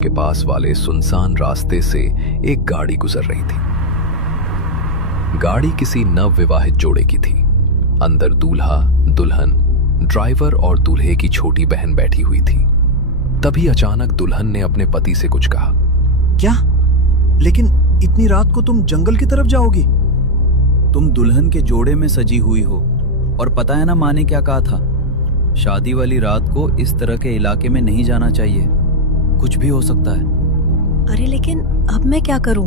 के पास वाले सुनसान रास्ते से एक गाड़ी गुजर रही थी। गाड़ी किसी नवविवाहित जोड़े की थी। अंदर दूल्हा, दुल्हन, ड्राइवर और दूल्हे की छोटी बहन बैठी हुई थी। तभी अचानक दुल्हन ने अपने पति से कुछ कहा। क्या? लेकिन इतनी रात को तुम जंगल की तरफ जाओगी? तुम दुल्हन के जोड़े में सजी हुई हो और पता है ना माँ ने क्या कहा था? शादी वाली रात को इस तरह के इलाके में नहीं जाना चाहिए, कुछ भी हो सकता है। अरे लेकिन अब मैं क्या करूं?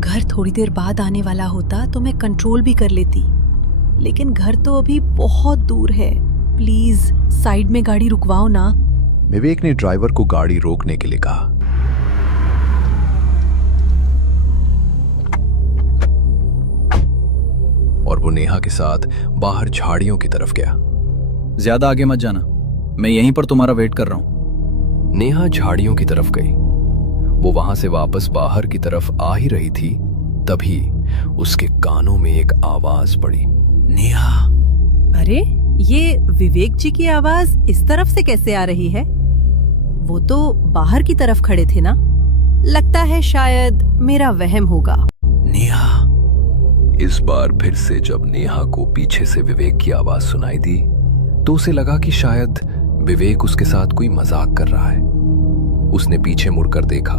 घर थोड़ी देर बाद आने वाला होता तो मैं कंट्रोल भी कर लेती, लेकिन घर तो अभी बहुत दूर है। प्लीज साइड में गाड़ी रुकवाओ ना। विवेक ने ड्राइवर को गाड़ी रोकने के लिए कहा। और वो नेहा के साथ बाहर झाड़ियों की तरफ गया। ज्यादा आगे मत जाना, मैं यहीं पर तुम्हारा वेट कर रहा हूं। नेहा झाड़ियों की तरफ गई। वो वहां से वापस बाहर की तरफ आ ही रही थी, तभी उसके कानों में एक आवाज पड़ी। नेहा। अरे ये विवेक जी की आवाज इस तरफ से कैसे आ रही है? वो तो बाहर की तरफ खड़े थे ना। लगता है शायद मेरा वहम होगा। नेहा। इस बार फिर से जब नेहा को पीछे से विवेक की आवाज सुनाई दी तो उसे लगा कि शायद विवेक उसके साथ कोई मजाक कर रहा है। उसने पीछे मुड़कर देखा,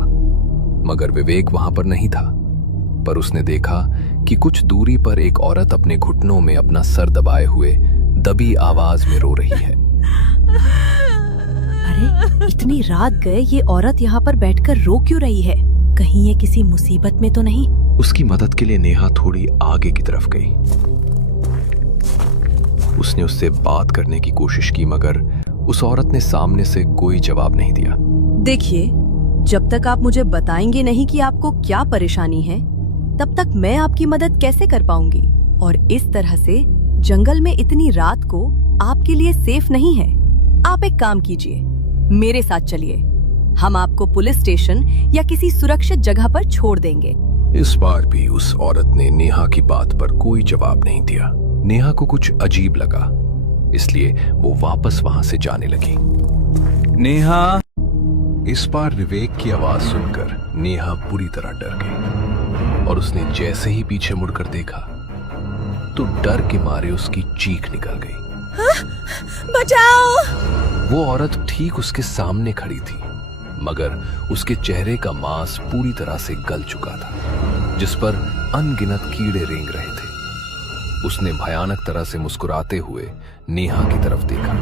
मगर विवेक वहां पर नहीं था। पर उसने देखा कि कुछ दूरी पर एक औरत अपने घुटनों में अपना सर दबाए हुए दबी आवाज में रो रही है। अरे इतनी रात गए ये औरत यहाँ पर बैठकर रो क्यों रही है? कहीं ये किसी मुसीबत में तो नहीं? उसकी मदद के लिए नेहा थोड़ी आगे की तरफ गई। उसने उससे बात करने की कोशिश की, मगर उस औरत ने सामने से कोई जवाब नहीं दिया। देखिए, जब तक आप मुझे बताएंगे नहीं कि आपको क्या परेशानी है, तब तक मैं आपकी मदद कैसे कर पाऊंगी? और इस तरह से जंगल में इतनी रात को आपके लिए सेफ नहीं है। आप एक काम कीजिए, मेरे साथ चलिए। हम आपको पुलिस स्टेशन या किसी सुरक्षित जगह पर छोड़ देंगे। इस बार भी उस औरत ने नेहा की बात पर कोई जवाब नहीं दिया। नेहा को कुछ अजीब लगा, इसलिए वो वापस वहां से जाने लगी। नेहा। इस बार विवेक की आवाज सुनकर नेहा बुरी तरह डर गई और उसने जैसे ही पीछे मुड़कर देखा तो डर के मारे उसकी चीख निकल गई। बचाओ! वो औरत ठीक उसके सामने खड़ी थी, मगर उसके चेहरे का मांस पूरी तरह से गल चुका था, जिस पर अनगिनत कीड़े रेंग रहे थे। उसने भयानक तरह से मुस्कुराते हुए नेहा की तरफ देखा।